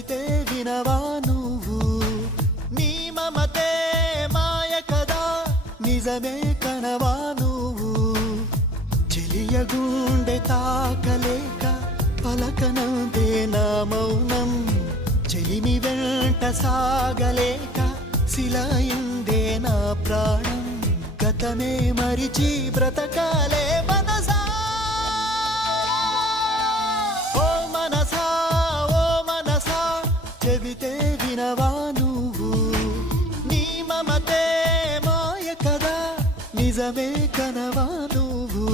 చెబితే వినవా నువ్వు నీ మమతే మాయ కదా నిజమే కనవా నువ్వు చెలియ గుండె తాకలేక పలకనందే నా మౌనం చెలిమి వెంట సాగలేక శిలయిందే నా ప్రాణం గతమే మరిచి బ్రతకాలే మనసా ఓ మనసా ఓ మనసా చెబితే వినవా నువ్వు నీ మమతే మాయ కదా నిజమే కనవా నువ్వు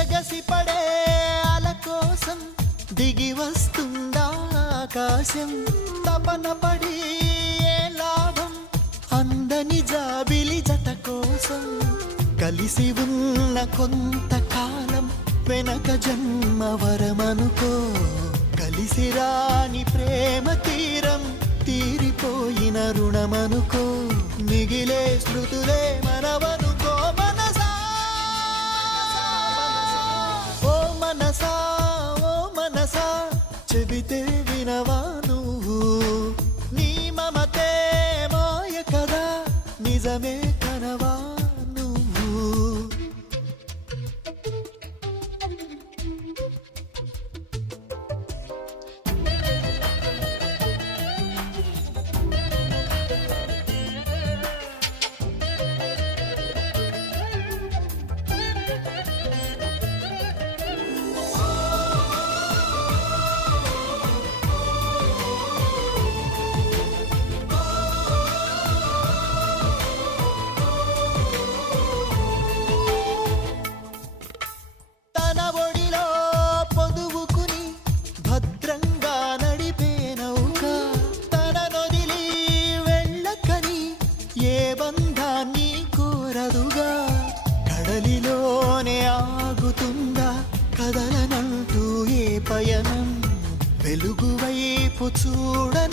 ఎగసిపడే అల కోసం దిగి వస్తుందా ఆకాశం తపన పడి ఏ లాభం అందని జాబిలి జత కోసం కలిసి ఉన్న కొంతకాలం వెనక జన్మ వరమనుకో కలిసి రాని ప్రేమ తీరం తీరిపోయిన రుణమనుకో మిగిలే స్మృతులే మనవనుకో మనసా ఓ మనసా చెబితే వినవా నువ్వు నీ మమతే మాయ కదా నిజమే కనవా నువ్వు కడలిలోనే ఆగుతుందా కదలనంటూ ఏ పయనం వెలుగు వైపు చూడని